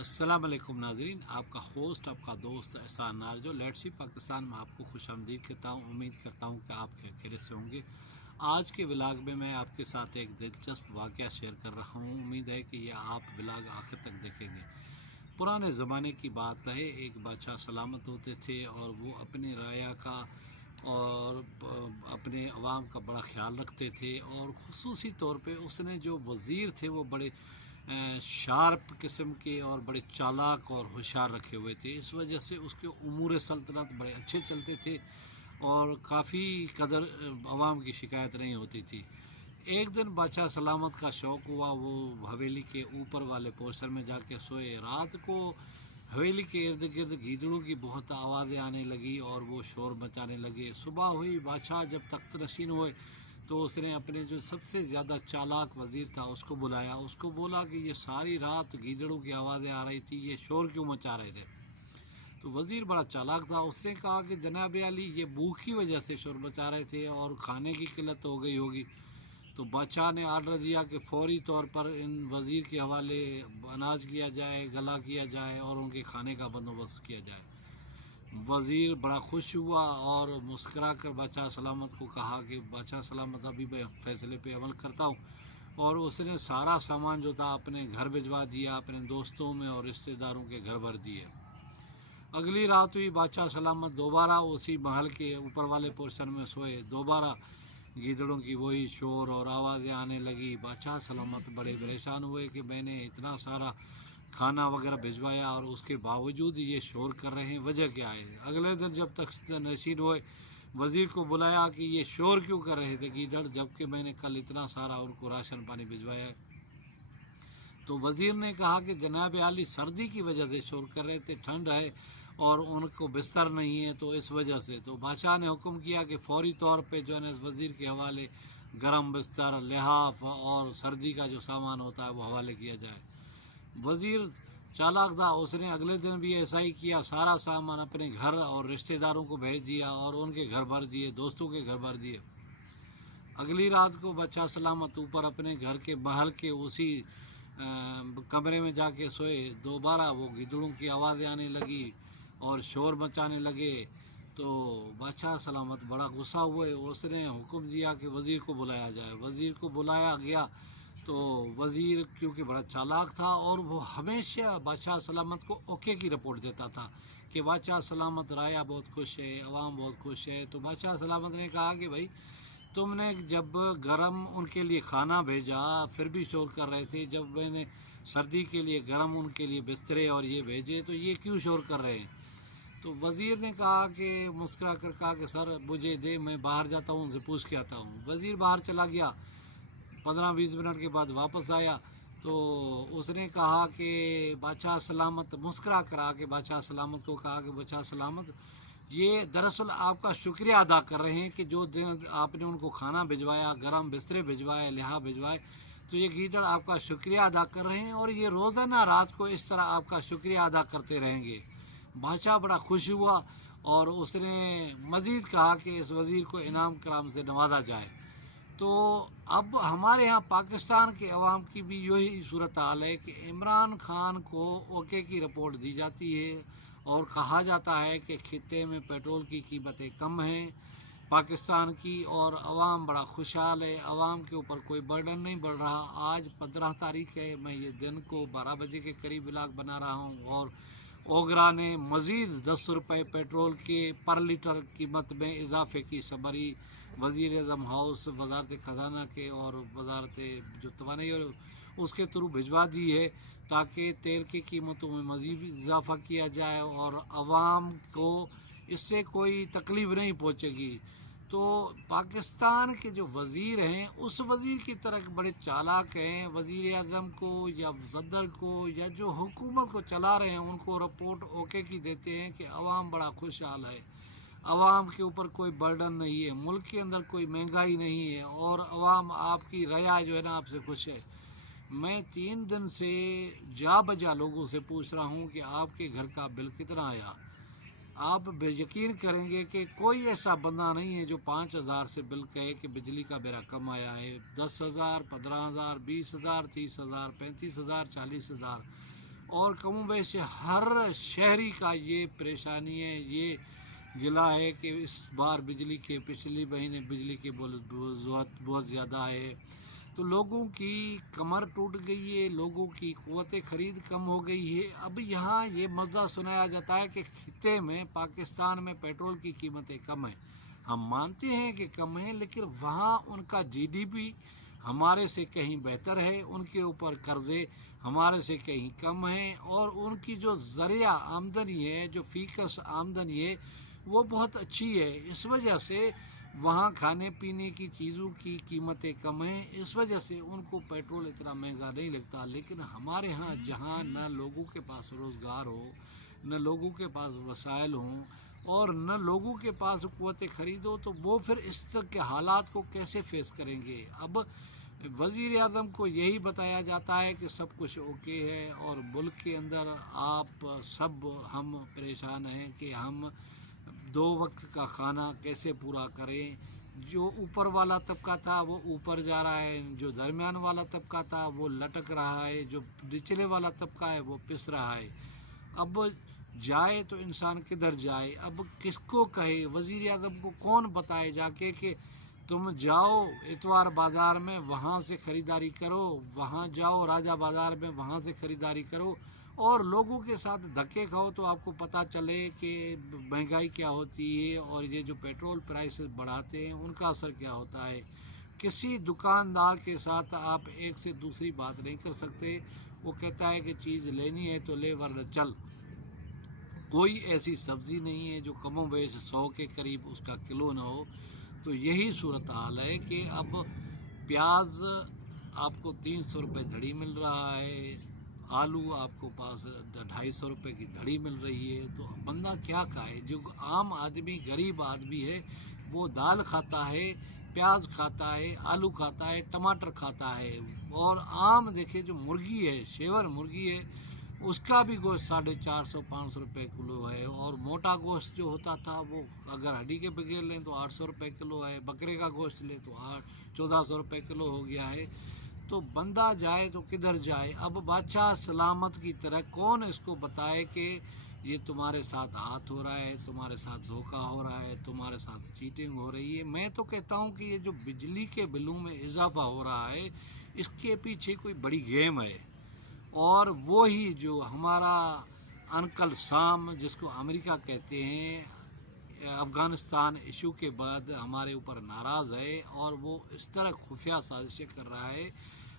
السلام علیکم ناظرین، آپ کا ہوسٹ آپ کا دوست احسان نارجو لیٹ سی پاکستان میں آپ کو خوش آمدید کہتا ہوں۔ امید کرتا ہوں کہ آپ خیریت سے ہوں گے۔ آج کے ولاگ میں میں آپ کے ساتھ ایک دلچسپ واقعہ شیئر کر رہا ہوں۔ امید ہے کہ یہ آپ ولاگ آخر تک دیکھیں گے۔ پرانے زمانے کی بات ہے، ایک بادشاہ سلامت ہوتے تھے اور وہ اپنے رعایا کا اور اپنے عوام کا بڑا خیال رکھتے تھے، اور خصوصی طور پہ اس نے جو وزیر تھے وہ بڑے شارپ قسم کے اور بڑے چالاک اور ہوشیار رکھے ہوئے تھے۔ اس وجہ سے اس کے امور سلطنت بڑے اچھے چلتے تھے اور کافی قدر عوام کی شکایت نہیں ہوتی تھی۔ ایک دن بادشاہ سلامت کا شوق ہوا، وہ حویلی کے اوپر والے پورشن میں جا کے سوئے۔ رات کو حویلی کے ارد گرد گیدڑوں کی بہت آوازیں آنے لگی اور وہ شور مچانے لگے۔ صبح ہوئی، بادشاہ جب تخت نشین ہوئے تو اس نے اپنے جو سب سے زیادہ چالاک وزیر تھا اس کو بلایا۔ اس کو بولا کہ یہ ساری رات گیدڑوں کی آوازیں آ رہی تھی، یہ شور کیوں مچا رہے تھے؟ تو وزیر بڑا چالاک تھا، اس نے کہا کہ جناب عالی، یہ بھوک کی وجہ سے شور مچا رہے تھے اور کھانے کی قلت ہو گئی ہوگی۔ تو بادشاہ نے آرڈر دیا کہ فوری طور پر ان وزیر کے حوالے اناج کیا جائے، گلا کیا جائے اور ان کے کھانے کا بندوبست کیا جائے۔ وزیر بڑا خوش ہوا اور مسکرا کر بادشاہ سلامت کو کہا کہ بادشاہ سلامت، ابھی میں فیصلے پہ عمل کرتا ہوں، اور اس نے سارا سامان جو تھا اپنے گھر بھجوا دیا، اپنے دوستوں میں اور رشتہ داروں کے گھر بھر دیے۔ اگلی رات ہوئی، بادشاہ سلامت دوبارہ اسی محل کے اوپر والے پورشن میں سوئے۔ دوبارہ گیدڑوں کی وہی شور اور آوازیں آنے لگی۔ بادشاہ سلامت بڑے پریشان ہوئے کہ میں نے اتنا سارا کھانا وغیرہ بھجوایا اور اس کے باوجود یہ شور کر رہے ہیں، وجہ کیا ہے؟ اگلے دن جب تخت نشین ہوئے، وزیر کو بلایا کہ یہ شور کیوں کر رہے تھے گیدڑ، جبکہ میں نے کل اتنا سارا ان کو راشن پانی بھجوایا ہے؟ تو وزیر نے کہا کہ جناب عالی، سردی کی وجہ سے شور کر رہے تھے، ٹھنڈ ہے اور ان کو بستر نہیں ہے، تو اس وجہ سے۔ تو بادشاہ نے حکم کیا کہ فوری طور پہ جو ہے نا اس وزیر کے حوالے گرم بستر، لحاف اور سردی کا جو سامان ہوتا ہے وہ حوالے کیا جائے۔ وزیر چالاک تھا، اس نے اگلے دن بھی ایسا ہی کیا، سارا سامان اپنے گھر اور رشتہ داروں کو بھیج دیا اور ان کے گھر بھر دیے، دوستوں کے گھر بھر دیے۔ اگلی رات کو بادشاہ سلامت اوپر اپنے گھر کے محل کے اسی کمرے میں جا کے سوئے۔ دوبارہ وہ گیدڑوں کی آوازیں آنے لگی اور شور مچانے لگے۔ تو بادشاہ سلامت بڑا غصہ ہوئے، اس نے حکم دیا کہ وزیر کو بلایا جائے۔ وزیر کو بلایا گیا تو وزیر کیونکہ بڑا چالاک تھا اور وہ ہمیشہ بادشاہ سلامت کو اوکے کی رپورٹ دیتا تھا کہ بادشاہ سلامت رعایا بہت خوش ہے، عوام بہت خوش ہے۔ تو بادشاہ سلامت نے کہا کہ بھائی، تم نے جب گرم ان کے لیے کھانا بھیجا پھر بھی شور کر رہے تھے، جب میں نے سردی کے لیے گرم ان کے لیے بسترے اور یہ بھیجے تو یہ کیوں شور کر رہے ہیں؟ تو وزیر نے کہا کہ مسکرا کر کہا کہ سر مجھے دے، میں باہر جاتا ہوں، ان سے پوچھ کے آتا ہوں۔ وزیر باہر چلا گیا، 15-20 منٹ کے بعد واپس آیا تو اس نے کہا کہ بادشاہ سلامت مسکرا کر آ کے بادشاہ سلامت کو کہا کہ بادشاہ سلامت، یہ دراصل آپ کا شکریہ ادا کر رہے ہیں کہ جو دن آپ نے ان کو کھانا بھجوایا، گرم بسترے بھجوائے، لحاف بھجوائے، تو یہ گیدڑ آپ کا شکریہ ادا کر رہے ہیں اور یہ روزانہ رات کو اس طرح آپ کا شکریہ ادا کرتے رہیں گے۔ بادشاہ بڑا خوش ہوا اور اس نے مزید کہا کہ اس وزیر کو انعام کرام سے نوازا جائے۔ تو اب ہمارے ہاں پاکستان کے عوام کی بھی یہی صورتحال ہے کہ عمران خان کو اوکے کی رپورٹ دی جاتی ہے اور کہا جاتا ہے کہ خطے میں پیٹرول کی قیمتیں کم ہیں پاکستان کی، اور عوام بڑا خوشحال ہے، عوام کے اوپر کوئی برڈن نہیں بڑھ رہا۔ آج 15 تاریخ ہے، میں یہ دن کو 12 بجے کے قریب ولاگ بنا رہا ہوں اور اوگرا نے مزید 10 روپے پیٹرول کے پر لیٹر قیمت میں اضافے کی خبری وزیر اعظم ہاؤس، وزارت خزانہ کے اور وزارت جو توانائی اور اس کے تھرو بھجوا دی ہے تاکہ تیل کی قیمتوں میں مزید اضافہ کیا جائے اور عوام کو اس سے کوئی تکلیف نہیں پہنچے گی۔ تو پاکستان کے جو وزیر ہیں اس وزیر کی طرح بڑے چالاک ہیں، وزیر اعظم کو یا صدر کو یا جو حکومت کو چلا رہے ہیں ان کو رپورٹ اوکے کی دیتے ہیں کہ عوام بڑا خوشحال ہے، عوام کے اوپر کوئی برڈن نہیں ہے، ملک کے اندر کوئی مہنگائی نہیں ہے اور عوام آپ کی رعایا جو ہے نا آپ سے خوش ہے۔ میں 3 دن سے جا بجا لوگوں سے پوچھ رہا ہوں کہ آپ کے گھر کا بل کتنا آیا؟ آپ یقین کریں گے کہ کوئی ایسا بندہ نہیں ہے جو 5,000 سے بل کہے کہ بجلی کا میرا کم آیا ہے۔ 10,000، 15,000، 20,000، 30,000، 35,000، 40,000 اور کم و بیش ہر شہری کا یہ پریشانی ہے، یہ گلا ہے کہ اس بار بجلی کے پچھلی مہینے بجلی کے بل بہت زیادہ آئے، تو لوگوں کی کمر ٹوٹ گئی ہے، لوگوں کی قوت خرید کم ہو گئی ہے۔ اب یہاں یہ مسئلہ سنایا جاتا ہے کہ خطے میں پاکستان میں پیٹرول کی قیمتیں کم ہیں۔ ہم مانتے ہیں کہ کم ہیں، لیکن وہاں ان کا جی ڈی پی ہمارے سے کہیں بہتر ہے، ان کے اوپر قرضے ہمارے سے کہیں کم ہیں، اور ان کی جو ذریعہ آمدنی ہے، جو فیکس آمدنی ہے، وہ بہت اچھی ہے۔ اس وجہ سے وہاں کھانے پینے کی چیزوں کی قیمتیں کم ہیں، اس وجہ سے ان کو پیٹرول اتنا مہنگا نہیں لگتا۔ لیکن ہمارے ہاں جہاں نہ لوگوں کے پاس روزگار ہو، نہ لوگوں کے پاس وسائل ہوں، اور نہ لوگوں کے پاس قوت خرید ہو، تو وہ پھر اس طرح کے حالات کو کیسے فیس کریں گے؟ اب وزیر اعظم کو یہی بتایا جاتا ہے کہ سب کچھ اوکے ہے، اور ملک کے اندر آپ سب ہم پریشان ہیں کہ ہم 2 وقت کا کھانا کیسے پورا کریں۔ جو اوپر والا طبقہ تھا وہ اوپر جا رہا ہے، جو درمیان والا طبقہ تھا وہ لٹک رہا ہے، جو نچلے والا طبقہ ہے وہ پس رہا ہے۔ اب جائے تو انسان کدھر جائے؟ اب کس کو کہے؟ وزیر اعظم کو کون بتائے جا کے کہ تم جاؤ اتوار بازار میں وہاں سے خریداری کرو، وہاں جاؤ راجہ بازار میں وہاں سے خریداری کرو، اور لوگوں کے ساتھ دھکے کھاؤ تو آپ کو پتہ چلے کہ مہنگائی کیا ہوتی ہے، اور یہ جو پیٹرول پرائسز بڑھاتے ہیں ان کا اثر کیا ہوتا ہے۔ کسی دکاندار کے ساتھ آپ ایک سے دوسری بات نہیں کر سکتے، وہ کہتا ہے کہ چیز لینی ہے تو لے ورنہ چل۔ کوئی ایسی سبزی نہیں ہے جو کم و بیش 100 کے قریب اس کا کلو نہ ہو۔ تو یہی صورتحال ہے کہ اب پیاز آپ کو 300 روپے دھڑی مل رہا ہے، آلو آپ کو پاس 250 روپے کی دھڑی مل رہی ہے، تو بندہ کیا کھائے؟ جو عام آدمی غریب آدمی ہے وہ دال کھاتا ہے، پیاز کھاتا ہے، آلو کھاتا ہے، ٹماٹر کھاتا ہے، اور عام دیکھیں جو مرغی ہے، شیور مرغی ہے، اس کا بھی گوشت 450-500 روپے کلو ہے، اور موٹا گوشت جو ہوتا تھا وہ اگر ہڈی کے بغیر لیں تو 800 روپے کلو ہے، بکرے کا گوشت لیں تو 1400 روپے کلو ہو گیا ہے۔ تو بندہ جائے تو کدھر جائے؟ اب بادشاہ سلامت کی طرح کون اس کو بتائے کہ یہ تمہارے ساتھ ہاتھ ہو رہا ہے، تمہارے ساتھ دھوکہ ہو رہا ہے، تمہارے ساتھ چیٹنگ ہو رہی ہے؟ میں تو کہتا ہوں کہ یہ جو بجلی کے بلوں میں اضافہ ہو رہا ہے اس کے پیچھے کوئی بڑی گیم ہے، اور وہی جو ہمارا انکل سام جس کو امریکہ کہتے ہیں، افغانستان ایشو کے بعد ہمارے اوپر ناراض ہے، اور وہ اس طرح خفیہ سازشیں کر رہا ہے۔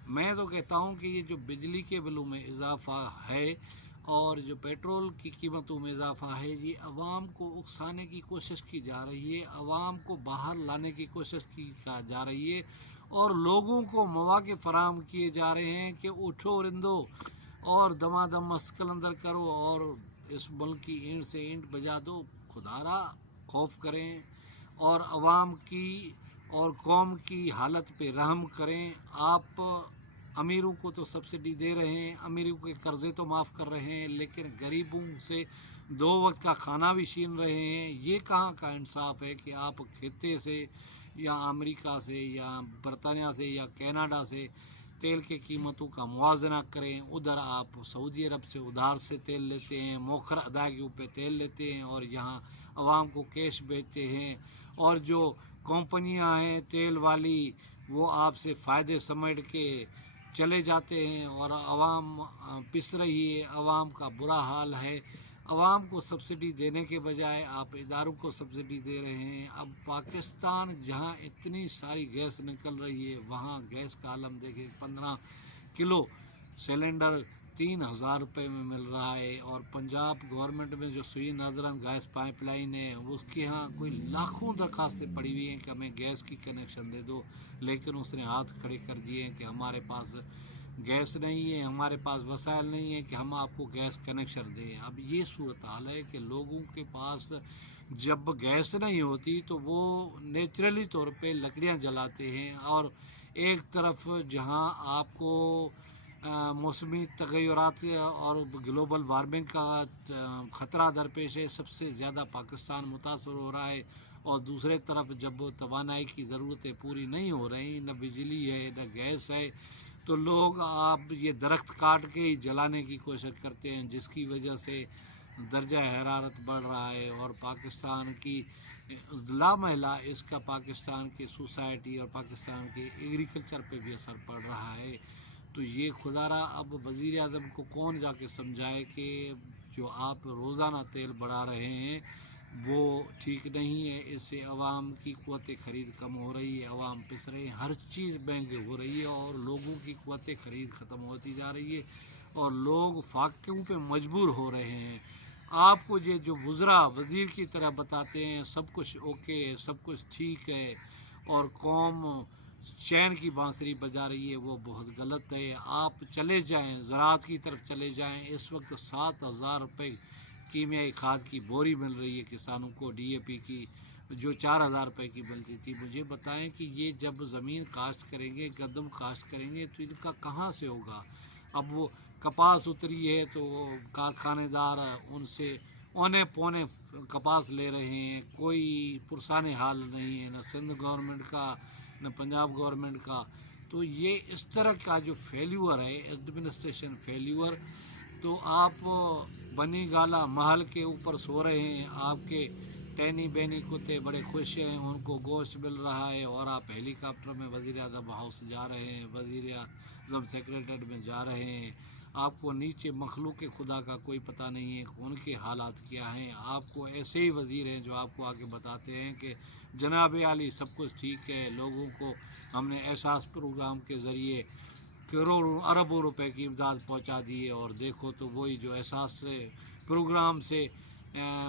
میں تو کہتا ہوں کہ یہ جو بجلی کے بلوں میں اضافہ ہے اور جو پیٹرول کی قیمتوں میں اضافہ ہے، یہ عوام کو اکسانے کی کوشش کی جا رہی ہے، عوام کو باہر لانے کی کوشش کی جا رہی ہے، اور لوگوں کو مواقع فراہم کیے جا رہے ہیں کہ اٹھو رندو اور دمادم مسقلندر کرو اور اس ملک کی اینٹ سے اینٹ بجا دو۔ خدارا خوف کریں اور عوام کی اور قوم کی حالت پہ رحم کریں۔ آپ امیروں کو تو سبسڈی دے رہے ہیں، امیروں کے قرضے تو معاف کر رہے ہیں، لیکن غریبوں سے 2 وقت کا کھانا بھی چھین رہے ہیں۔ یہ کہاں کا انصاف ہے کہ آپ خطے سے یا امریکہ سے یا برطانیہ سے یا کینیڈا سے تیل کی قیمتوں کا موازنہ کریں؟ ادھر آپ سعودی عرب سے ادھار سے تیل لیتے ہیں، موخر ادائیگیوں پہ تیل لیتے ہیں، اور یہاں عوام کو کیش بیچتے ہیں، اور جو کمپنیاں ہیں تیل والی وہ آپ سے فائدے سمیٹ کے چلے جاتے ہیں، اور عوام پس رہی ہے، عوام کا برا حال ہے۔ عوام کو سبسڈی دینے کے بجائے آپ اداروں کو سبسڈی دے رہے ہیں۔ اب پاکستان جہاں اتنی ساری گیس نکل رہی ہے وہاں گیس کا عالم دیکھیں، 15 کلو سلنڈر 3000 روپے میں مل رہا ہے، اور پنجاب گورنمنٹ میں جو سوئی ناظران گیس پائپ لائن ہے اس کے ہاں کوئی لاکھوں درخواستیں پڑی ہوئی ہیں کہ ہمیں گیس کی کنیکشن دے دو، لیکن اس نے ہاتھ کھڑے کر دیے ہیں کہ ہمارے پاس گیس نہیں ہے، ہمارے پاس وسائل نہیں ہے کہ ہم آپ کو گیس کنیکشن دیں۔ اب یہ صورتحال ہے کہ لوگوں کے پاس جب گیس نہیں ہوتی تو وہ نیچرلی طور پہ لکڑیاں جلاتے ہیں، اور ایک طرف جہاں آپ کو موسمی تغیرات اور گلوبل وارمنگ کا خطرہ درپیش ہے، سب سے زیادہ پاکستان متاثر ہو رہا ہے، اور دوسرے طرف جب توانائی کی ضرورتیں پوری نہیں ہو رہی، نہ بجلی ہے نہ گیس ہے، تو لوگ آپ یہ درخت کاٹ کے ہی جلانے کی کوشش کرتے ہیں، جس کی وجہ سے درجہ حرارت بڑھ رہا ہے، اور پاکستان کی لامحالہ اس کا پاکستان کی سوسائٹی اور پاکستان کے ایگریکلچر پہ بھی اثر پڑ رہا ہے۔ تو یہ خدا را اب وزیر اعظم کو کون جا کے سمجھائے کہ جو آپ روزانہ تیل بڑھا رہے ہیں وہ ٹھیک نہیں ہے، اس سے عوام کی قوت خرید کم ہو رہی ہے، عوام پس رہے ہیں، ہر چیز مہنگی ہو رہی ہے، اور لوگوں کی قوت خرید ختم ہوتی جا رہی ہے، اور لوگ فاقوں پہ مجبور ہو رہے ہیں۔ آپ کو یہ جو وزراء وزیر کی طرح بتاتے ہیں سب کچھ اوکے ہے، سب کچھ ٹھیک ہے، اور قوم چین کی بانسری بجا رہی ہے، وہ بہت غلط ہے۔ آپ چلے جائیں زراعت کی طرف چلے جائیں، اس وقت 7,000 روپے کیمیائی کھاد کی بوری مل رہی ہے کسانوں کو، ڈی اے پی کی جو 4,000 روپے کی ملتی تھی۔ مجھے بتائیں کہ یہ جب زمین کاشت کریں گے، گندم کاشت کریں گے، تو ان کا کہاں سے ہوگا؟ اب وہ کپاس اتری ہے تو وہ کارخانے دار ان سے اونے پونے کپاس لے رہے ہیں، کوئی پرسان حال نہیں ہے، نہ سندھ گورنمنٹ کا نہ پنجاب گورنمنٹ کا۔ تو یہ اس طرح کا جو فیلیور ہے، ایڈمنسٹریشن فیلیور، تو آپ بنی گالا محل کے اوپر سو رہے ہیں، آپ کے ٹینی بینی کتے بڑے خوش ہیں، ان کو گوشت مل رہا ہے، اور آپ ہیلی کاپٹر میں وزیر اعظم ہاؤس جا رہے ہیں، وزیر اعظم سیکریٹریٹ میں جا رہے ہیں۔ آپ کو نیچے مخلوق خدا کا کوئی پتہ نہیں ہے کہ ان کے حالات کیا ہیں۔ آپ کو ایسے ہی وزیر ہیں جو آپ کو آ کے بتاتے ہیں کہ جناب عالی سب کچھ ٹھیک ہے، لوگوں کو ہم نے احساس پروگرام کے ذریعے کروڑوں اربوں روپے کی امداد پہنچا دی ہے، اور دیکھو تو وہی جو احساس پروگرام سے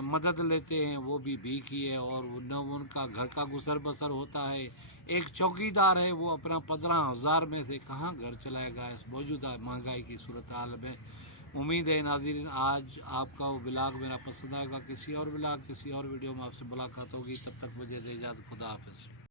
مدد لیتے ہیں وہ بھی بھیک ہی ہے، اور نہ ان کا گھر کا گزر بسر ہوتا ہے۔ ایک چوکیدار ہے، وہ اپنا 15,000 میں سے کہاں گھر چلائے گا اس موجودہ مہنگائی کی صورتحال میں۔ امید ہے ناظرین آج آپ کا وہ بلاگ میرا پسند آئے گا۔ کسی اور بلاگ کسی اور ویڈیو میں آپ سے ملاقات ہوگی، تب تک مجھے دے اجازت، خدا حافظ۔